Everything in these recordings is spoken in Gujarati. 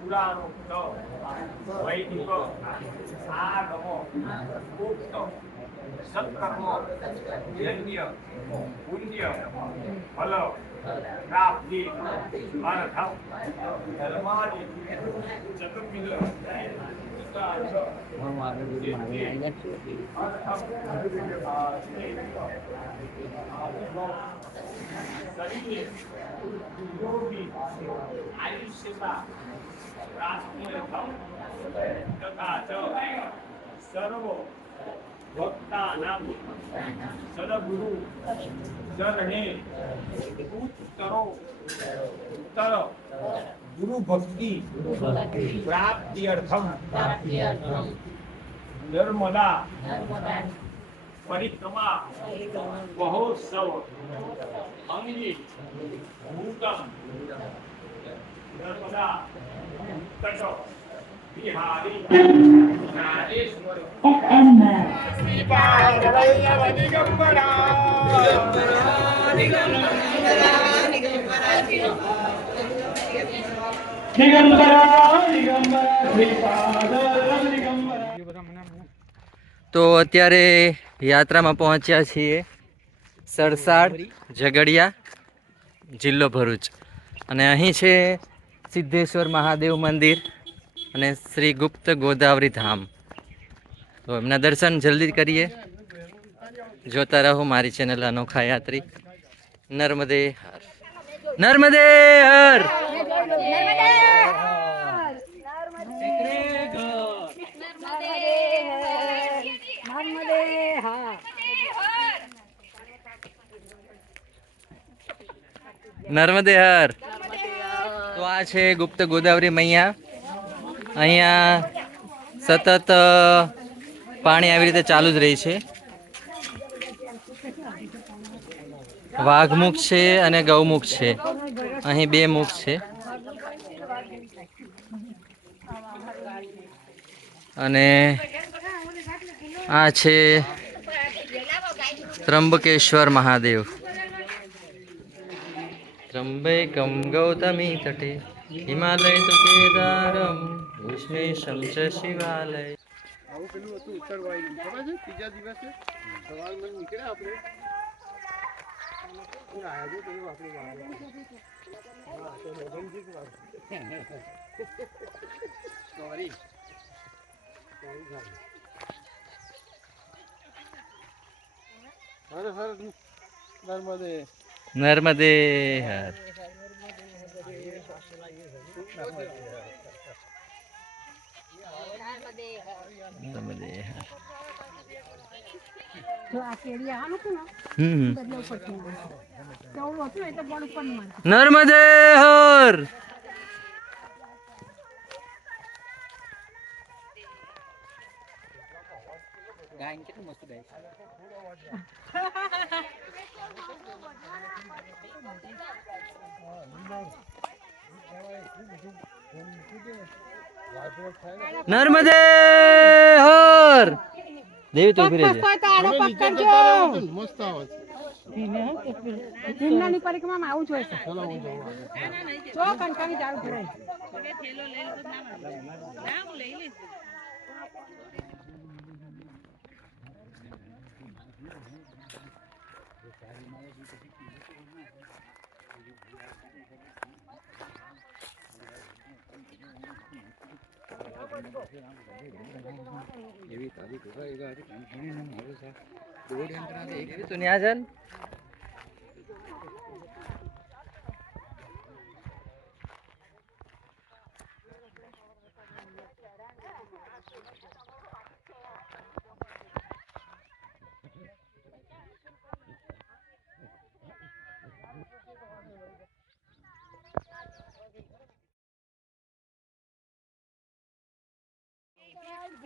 પુરાણો વૈદિક આ ગુપ્ત સત્કર્મો યજ્ઞ પુણ્ય ફલ પ્રાપ્તિ અર્થ ધર્માદિ ચતુર્વિધ તથા સર્વ ભક્તાનામ સદગુરુ ચરણે ઉત્તરો ઉત્તર ગુરુ ભક્તિ પ્રાપ્તિ અર્થમ. નર્મદા પરિક્રમા. મહોત્સવ. અંગી. ભૂતમ. નર્મદા. તટ તો અત્યારે યાત્રામાં પહોંચ્યા છીએ સરસાડ, ઝઘડિયા, જિલ્લો ભરૂચ. અને અહીં છે સિદ્ધેશ્વર મહાદેવ મંદિર. અને શ્રી ગુપ્ત ગોદાવરી ધામ. તો એમના દર્શન જલ્દી કરીએ. જોતા રહો મારી ચેનલ અનોખા યાત્રી. નર્મદે હર. નર્મદે હર! નર્મદે હર. તો આ છે ગુપ્ત ગોદાવરી મૈયા. અહીંયા સતત પાણી આવી રીતે ચાલુ જ રહી છે. વાઘમુખ છે અને ગૌમુખ છે. અહીં બે મુખ છે. અને આ છે ત્રંબકેશ્વર મહાદેવ. ત્રંબકમ ગૌતમી તટે હિમાલય તો ઉષ્ણેશમ ચ શિવાલય આવું પેલું હતું ઉત્તરવાળી ખબર છે? ત્રીજા દિવસે સવારમાં નીકળ્યા આપણે. એ આયા જો પેલું આપણું વાળું. હા, તો મોગમજી જ વાળું. Sorry. Sorry, sorry. હર. હર નર્મદે નર્મદે હર? નર્મદે હર. ગાયન કેટલું મસ્ત ગાય હતું નર્મદે હર. દેવી તો મસ્ત છે. આવું જ હોય છે ચલો હું જઉં આગળ. જો કંટાળી જાડું ભરાય એવી તો ન્યા?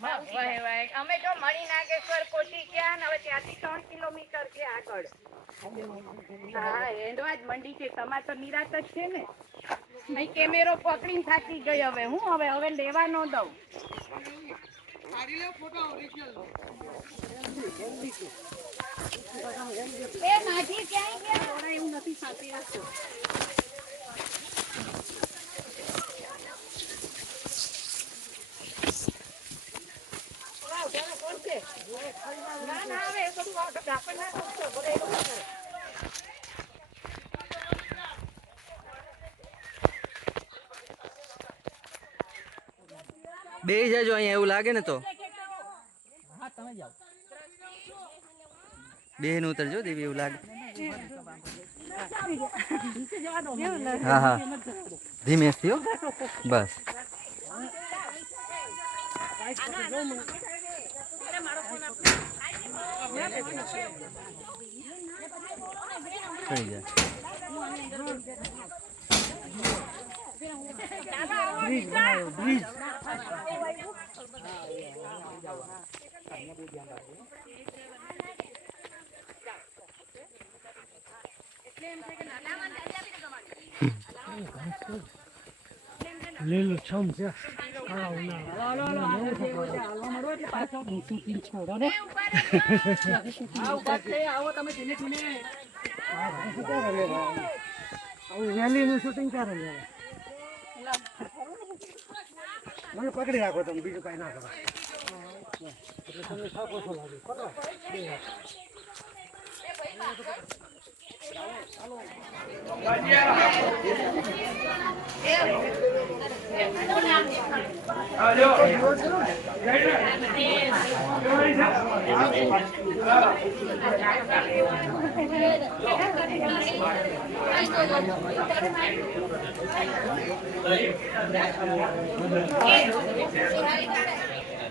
વાહ, વાહ. અમે તો મણિનાગેશ્વર કોચી ગયા ને હવે ત્યાંથી ત્રણ કિલોમીટર છે આગળ. હા હેન્ડવાજ મંડી છે. તમારે તો નિરાત જ છે ને. અહીં કેમેરો પકડીને થાકી ગઈ હવે. હું હવે હવે લેવા ન દઉં. કાઢી લે ફોટો ઓરિજિનલ એ માજી ક્યાંય ગયા? એવું નથી સાચી રાખો ના ના હવે એ બધું આપણે ના કરશો કરે. બે જજો અહીંયા, એવું લાગે ને તો. બે ને ઉતરજો દેવી, એવું લાગે. હા હા. ધીમે બસ. થઈ જાય વેલીનું શૂટિંગ ક્યારે લેવા મને પકડી રાખો તમે બીજું કઈ ના કરો તમને સાપ ઓછો લાગે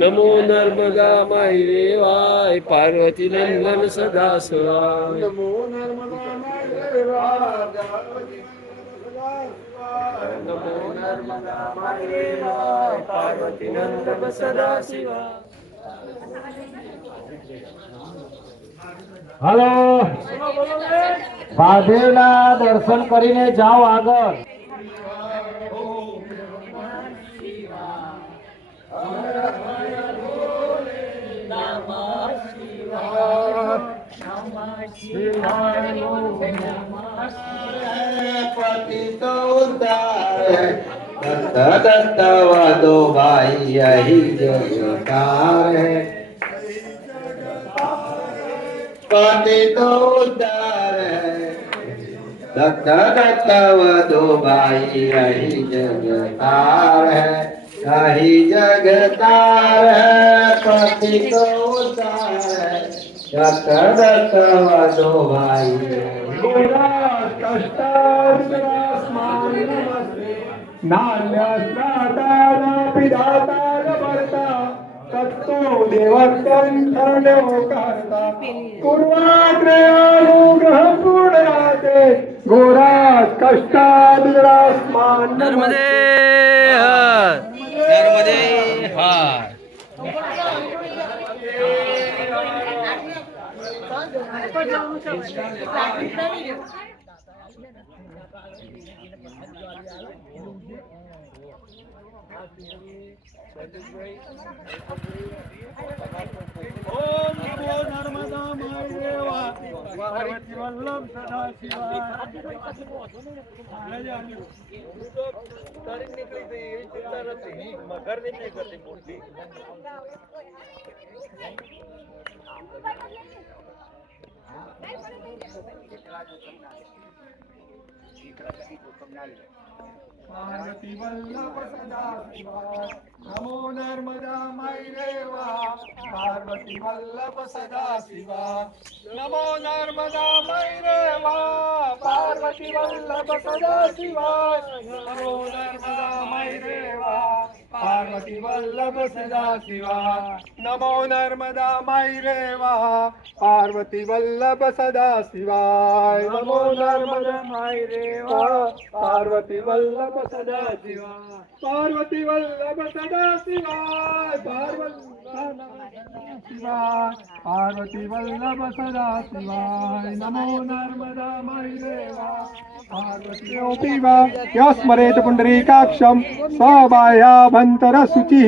નમો નર્મદા માય રેવાય પાર્વતી નંદન સદા સવાય નમો નર્મદા માય નમો નર્મદા રેવાય પાર્વતી નંદન સદા શિવાય હાલો. મહાદેવના દર્શન કરીને જાઓ આગળ. પતિતો દત્ત વદો ભાઈ અહી જગતાર પતિતો ઉદ્ધાર દત્ત દત્ત વધુ ભાઈ રહી જગતાર રહી જગતાર પતિતો ઉદ્ધાર દત્ત દત્ત વધુ ભાઈ નાલ્યા દાદા પિદાતા तत्तु देवस्तंथरणोकारता पूर्वाग्रयानुग्रह पूर्णाते घोरात कष्टात विराजमान. नर्मदे नर्मदे हर નર્મદે હર નર્મદે હર ઓમ નમો નર્મદા માય દેવા પાર્વતી વલ્લભ સદા શિવા પાર્વતી વલ્લભ સદા શિવા નમો નર્મદા માય દેવા પાર્વતી વલ્લભ સદા નમો નર્મદા માય દેવા પાર્વતી વલ્લભ સદા શિવા નમો નર્મદા માય દેવા પાર્વતી વલ્લભ સદા શિવા નમો નર્મદા માય દેવા પાર્વતી વલ્લભ સદા શિવાય નમો નર્મદા માય દેવા પાર્વતી વલ્લભ સદા શિવા પાર્વતી વલ્લભ સદા શિવાય પાર્વતી શિવાય પાર્વતી વલ્લભ સદા શિવાય નમો નર્મદા મય દેવા. યસ્મરેત પુંડરીકાક્ષમ સ્વબાહ્યાભંતર શુચિ